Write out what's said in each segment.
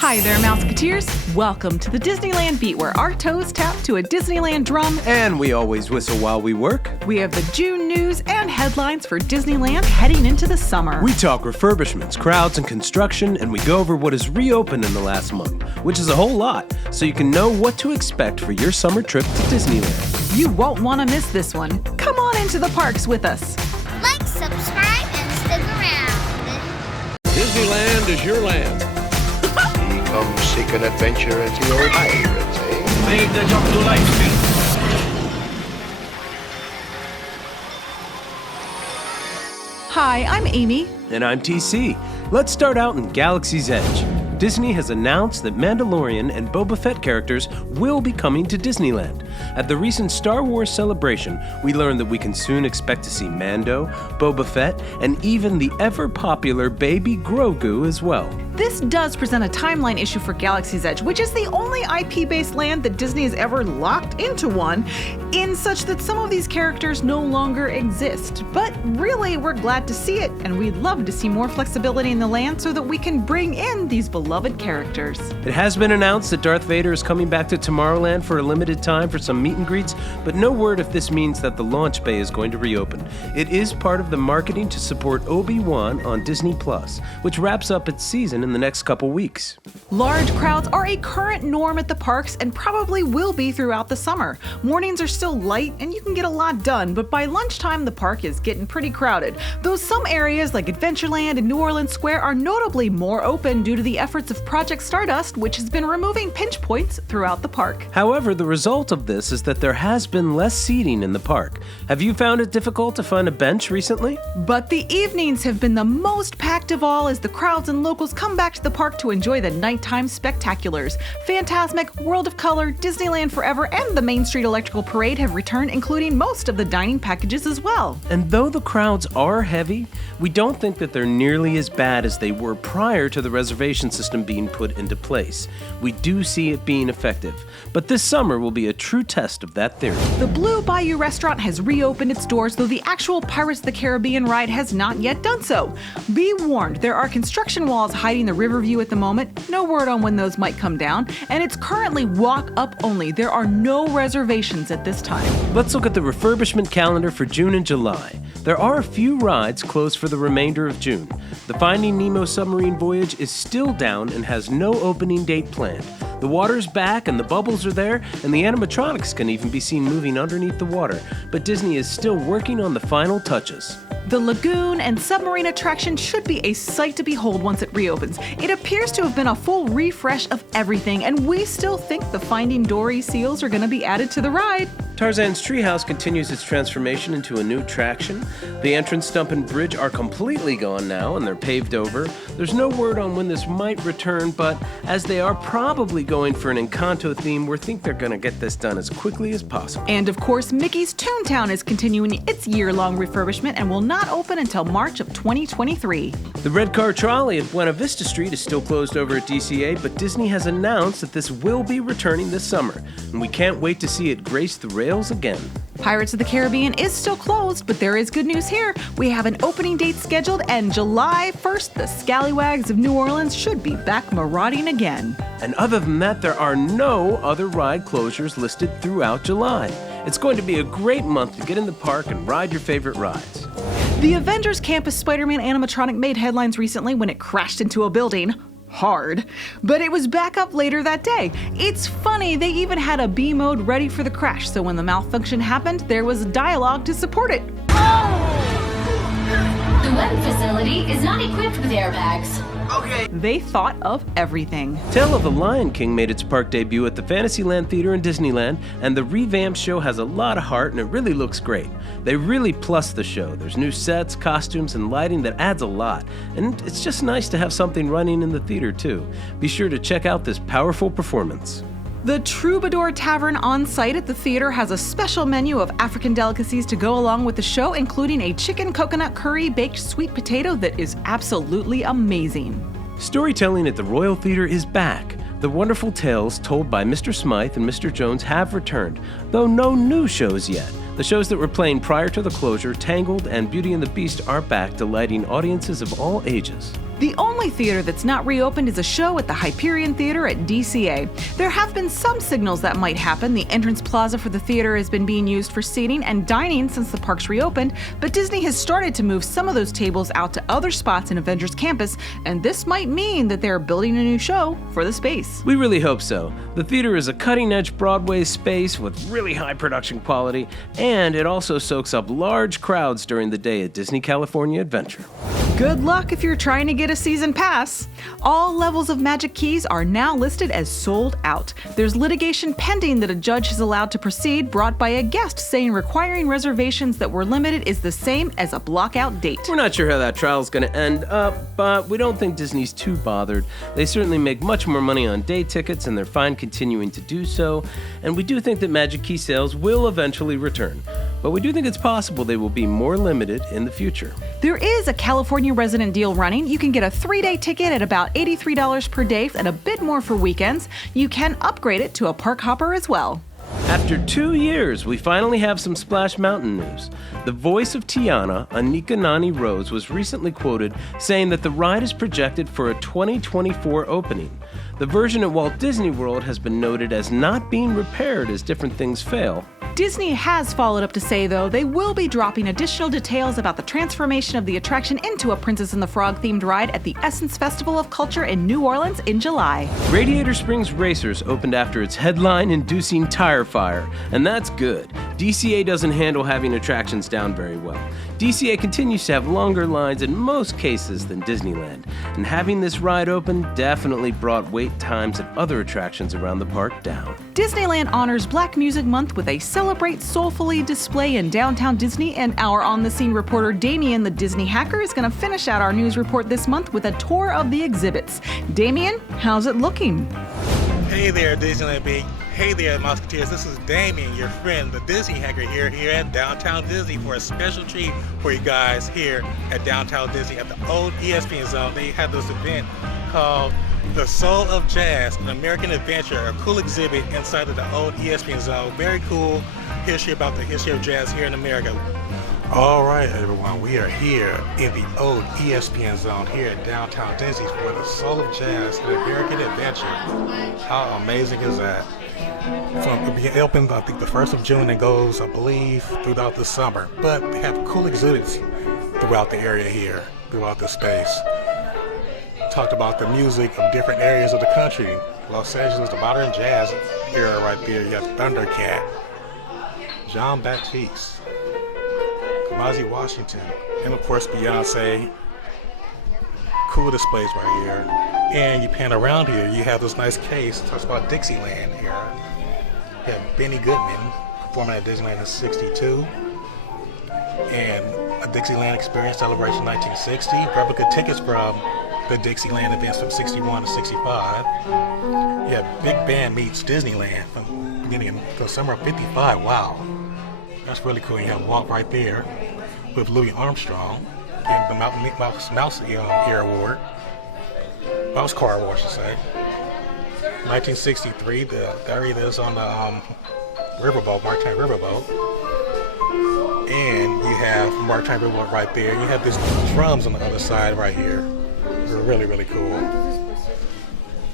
Hi there, Mouseketeers. Welcome to the Disneyland Beat, where our toes tap to a Disneyland drum. And we always whistle while we work. We have the June news and headlines for Disneyland heading into the summer. We talk refurbishments, crowds, and construction, and we go over what has reopened in the last month, which is a whole lot, so you can know what to expect for your summer trip to Disneyland. You won't want to miss this one. Come on into the parks with us. Like, subscribe, and stick around. Disneyland is your land. Come seek an adventure at the old pirates, eh? Make the jump to Lightspeed. Hi, I'm Amy. And I'm TC. Let's start out in Galaxy's Edge. Disney has announced that Mandalorian and Boba Fett characters will be coming to Disneyland. At the recent Star Wars celebration, we learned that we can soon expect to see Mando, Boba Fett, and even the ever-popular baby Grogu as well. This does present a timeline issue for Galaxy's Edge, which is the only IP-based land that Disney has ever locked into one, in such that some of these characters no longer exist. But really, we're glad to see it, and we'd love to see more flexibility in the land so that we can bring in these beloved characters. It has been announced that Darth Vader is coming back to Tomorrowland for a limited time for some meet and greets, but no word if this means that the launch bay is going to reopen. It is part of the marketing to support Obi-Wan on Disney+, which wraps up its season in the next couple weeks. Large crowds are a current norm at the parks and probably will be throughout the summer. Mornings are still light and you can get a lot done, but by lunchtime the park is getting pretty crowded, though some areas like Adventureland and New Orleans Square are notably more open due to the efforts of Project Stardust, which has been removing pinch points throughout the park. However, the result of this is that there has been less seating in the park. Have you found it difficult to find a bench recently? But the evenings have been the most packed of all as the crowds and locals come back to the park to enjoy the nighttime spectaculars. Fantasmic, World of Color, Disneyland Forever, and the Main Street Electrical Parade have returned, including most of the dining packages as well. And though the crowds are heavy, we don't think that they're nearly as bad as they were prior to the reservation system being put into place. We do see it being effective, but this summer will be a true test of that theory. The Blue Bayou restaurant has reopened its doors, though the actual Pirates of the Caribbean ride has not yet done so. Be warned, there are construction walls hiding the Riverview at the moment. No word on when those might come down, and it's currently walk-up only. There are no reservations at this time. Let's look at the refurbishment calendar for June and July. There are a few rides closed for the remainder of June. The Finding Nemo submarine voyage is still down and has no opening date planned. The water's back and the bubbles are there, and the animatronics can even be seen moving underneath the water, but Disney is still working on the final touches. The lagoon and submarine attraction should be a sight to behold once it reopens. It appears to have been a full refresh of everything, and we still think the Finding Dory seals are going to be added to the ride. Tarzan's Treehouse continues its transformation into a new attraction. The entrance stump and bridge are completely gone now, and they're paved over. There's no word on when this might return, but as they are probably going for an Encanto theme, we think they're going to get this done as quickly as possible. And of course, Mickey's Toontown is continuing its year-long refurbishment and will not open until March of 2023. The red car trolley at Buena Vista Street is still closed over at DCA, but Disney has announced that this will be returning this summer, and we can't wait to see it grace the rails again. Pirates of the Caribbean is still closed, but there is good news here. We have an opening date scheduled, and July 1st, the Scallywags of New Orleans should be back marauding again. And other than that, there are no other ride closures listed throughout July. It's going to be a great month to get in the park and ride your favorite rides. The Avengers Campus Spider-Man animatronic made headlines recently when it crashed into a building. Hard. But it was back up later that day. It's funny, they even had a B mode ready for the crash, so when the malfunction happened, there was dialogue to support it. The web facility is not equipped with airbags. They thought of everything. Tale of the Lion King made its park debut at the Fantasyland Theater in Disneyland, and the revamped show has a lot of heart and it really looks great. They really plus the show. There's new sets, costumes, and lighting that adds a lot, and it's just nice to have something running in the theater too. Be sure to check out this powerful performance. The Troubadour Tavern on site at the theater has a special menu of African delicacies to go along with the show, including a chicken coconut curry baked sweet potato that is absolutely amazing. Storytelling at the Royal Theater is back. The wonderful tales told by Mr. Smythe and Mr. Jones have returned, though no new shows yet. The shows that were playing prior to the closure, Tangled and Beauty and the Beast, are back, delighting audiences of all ages. The only theater that's not reopened is a show at the Hyperion Theater at DCA. There have been some signals that might happen. The entrance plaza for the theater has been being used for seating and dining since the parks reopened, but Disney has started to move some of those tables out to other spots in Avengers Campus, and this might mean that they're building a new show for the space. We really hope so. The theater is a cutting-edge Broadway space with really high production quality, and it also soaks up large crowds during the day at Disney California Adventure. Good luck if you're trying to get a season pass. All levels of Magic Keys are now listed as sold out. There's litigation pending that a judge has allowed to proceed, brought by a guest saying requiring reservations that were limited is the same as a blockout date. We're not sure how that trial's going to end up, but we don't think Disney's too bothered. They certainly make much more money on day tickets, and they're fine continuing to do so. And we do think that Magic Key sales will eventually return, but we do think it's possible they will be more limited in the future. There is a California resident deal running. You can get a 3-day ticket at about $83 per day and a bit more for weekends. You can upgrade it to a park hopper as well. After 2 years, we finally have some Splash Mountain news. The voice of Tiana, Anika Nani Rose, was recently quoted saying that the ride is projected for a 2024 opening. The version at Walt Disney World has been noted as not being repaired as different things fail. Disney has followed up to say, though, they will be dropping additional details about the transformation of the attraction into a Princess and the Frog-themed ride at the Essence Festival of Culture in New Orleans in July. Radiator Springs Racers opened after its headline-inducing tire fire, and that's good. DCA doesn't handle having attractions down very well. DCA continues to have longer lines in most cases than Disneyland, and having this ride open definitely brought wait times at other attractions around the park down. Disneyland honors Black Music Month with a Celebrate Soulfully display in downtown Disney, and our on-the-scene reporter Damien, the Disney hacker, is going to finish out our news report this month with a tour of the exhibits. Damien, how's it looking? Hey there, Disneyland Beat. Hey there, Musketeers. This is Damien, your friend, the Disney hacker here at Downtown Disney for a special treat for you guys here at Downtown Disney at the old ESPN Zone. They have this event called The Soul of Jazz, an American adventure, a cool exhibit inside of the old ESPN Zone. Very cool history about the history of jazz here in America. All right, everyone, we are here in the old ESPN Zone here at Downtown Disney for The Soul of Jazz, an American adventure. How amazing is that? From being opened, I think the 1st of June, and goes, I believe, throughout the summer. But they have cool exhibits throughout the area here, throughout the space. Talked about the music of different areas of the country. Los Angeles, the modern jazz era right there. You got Thundercat, John Baptiste, Kamasi Washington, and of course Beyonce. Cool displays right here. And you pan around here, you have this nice case. Talks about Dixieland here. You have Benny Goodman performing at Disneyland in '62. And a Dixieland Experience Celebration 1960. Replica tickets from the Dixieland events from '61 to '65. You have Big Band Meets Disneyland from beginning of the summer of '55. Wow. That's really cool. You have Walk right there with Louis Armstrong getting the Mouse Ear Award. Mouse Car Award, I should say. 1963, there he is on the riverboat, Mark-Twain Riverboat. And you have Mark-Twain Riverboat right there. You have these drums on the other side right here. They're really, really cool.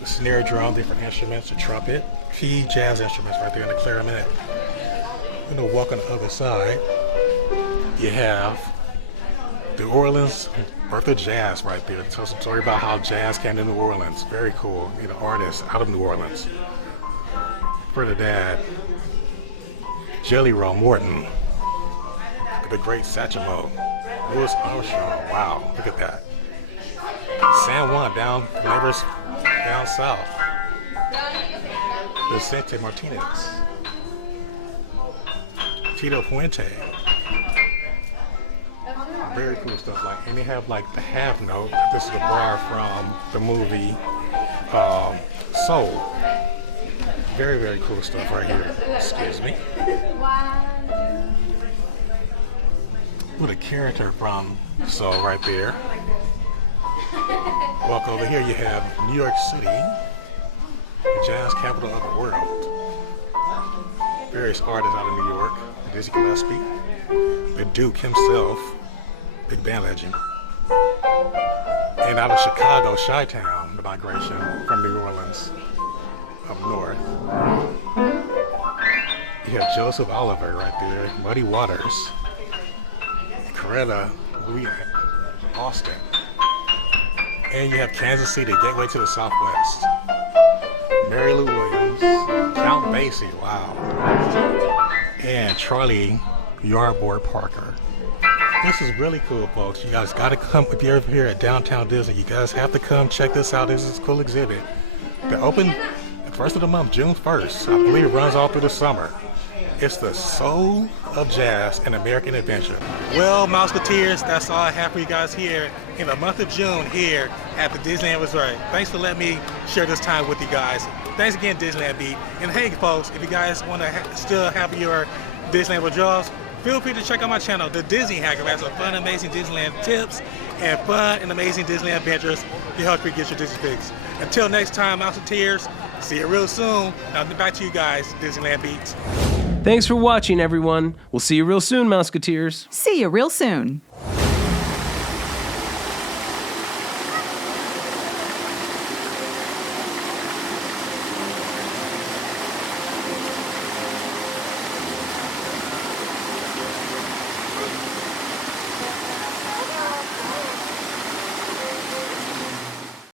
The snare drum, different instruments, the trumpet, key jazz instruments right there, and the clarinet. And the walk on the other side, you have New Orleans birth of jazz right there. Tell some story about how jazz came to New Orleans. Very cool. You know, artists out of New Orleans. Further dad, Jelly Roll Morton, the great Satchmo, Louis Armstrong. Wow, look at that. San Juan down neighbors down south. Vicente Martinez, Tito Puente. Very cool stuff. Like, and they have like the half note. This is a bar from the movie Soul. Very, very cool stuff right here. Excuse me. With a character from Soul right there. Walk over here, you have New York City, the jazz capital of the world. Various artists out of New York. Dizzy Gillespie, the Duke himself, big band legend. And out of Chicago, Chi-Town, the migration from New Orleans up north. You have Joseph Oliver right there, Muddy Waters, Coretta, Louis Austin. And you have Kansas City, gateway to the Southwest. Mary Lou Williams, Count Basie, wow. And Charlie Yarborough Parker. This is really cool, folks. You guys got to come, if you're ever here at Downtown Disney, you guys have to come check this out. This is a cool exhibit. They open the first of the month, June 1st. I believe it runs all through the summer. It's the soul of jazz and American adventure. Well, Mouseketeers, that's all I have for you guys here in the month of June here at the Disneyland Resort. Thanks for letting me share this time with you guys. Thanks again, Disneyland Beat. And hey, folks, if you guys want to still have your Disneyland withdrawals, feel free to check out my channel, The Disney Hacker. Has some fun, amazing Disneyland tips and fun and amazing Disneyland adventures to help you get your Disney fix. Until next time, Mouseketeers, see you real soon. Now back to you guys, Disneyland Beats. Thanks for watching, everyone. We'll see you real soon, Mouseketeers. See you real soon.